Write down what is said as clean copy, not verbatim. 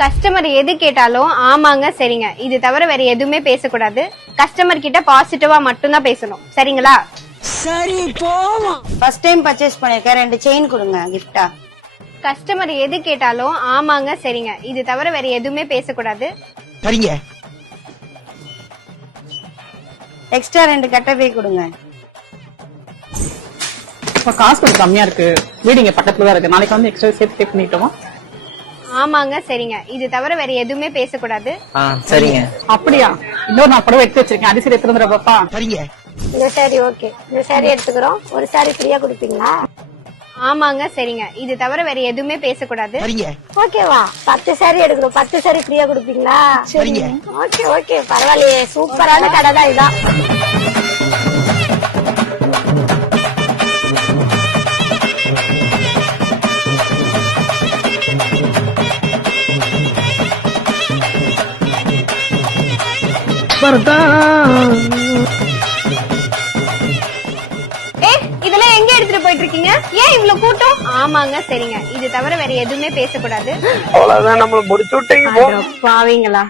Customer எது கேட்டாலும் ஆமாங்க சரிங்க இது தவிர வேற எதுவுமே பேசக்கூடாது. கஸ்டமர் கிட்ட பாசிட்டிவா மட்டும்தான் பேசணும். சரிங்களா? சரி போவோம். ஃபர்ஸ்ட் டைம் பர்ச்சேஸ் பண்ணிருக்கேன், 2 செயின் கொடுங்க கிஃப்டா. கஸ்டமர் எது கேட்டாலும் ஆமாங்க சரிங்க இது தவிர வேற எதுவுமே பேசக்கூடாது. சரிங்க. எக்ஸ்ட்ரா 2 கட்டை போய் கொடுங்க. காசு கொஞ்சம் கம்மியா இருக்கு, வீடு இங்க பக்கத்துல தான் இருக்கு, நாளைக்கு வந்து எக்ஸ்ட்ரா சேர்த்து பே பண்ணிட்டோமா? ஆமாங்க சரிங்க இது தவிர வேற எதுவுமே பேசக்கூடாது. சரிங்க. அப்படியா? இன்னொரு நான் புடவை எடுத்து வச்சிருக்கேன், அது சரி எடுத்து வந்துடுற பாப்பா. சரிங்க. இந்த சாரி ஓகே, இந்த சாரி எடுத்துக்கிறோம். ஒரு சாரி ஃப்ரீயா கொடுப்பீங்களா? ஆமாங்க சரிங்க இது தவிர வேற எதுவுமே பேசக்கூடாது. சரிங்க. ஓகேவா? 10 சாரி எடுக்கிறோம், 10 சாரி ஃப்ரீயா கொடுப்பீங்களா? சரிங்க. ஓகே ஓகே, பரவாயில்லையே, சூப்பரான கடை தான் இதான். இதெல்லாம் எங்க எடுத்துட்டு போயிட்டு இருக்கீங்க? ஏன் இவ்வளவு கூட்டம்? ஆமாங்க சரிங்க இது தவிர வேற எதுவுமே பேசக்கூடாது. அவ்வளவுதான், நம்மள முடிச்சு விட்டீங்க. பாவீங்களா?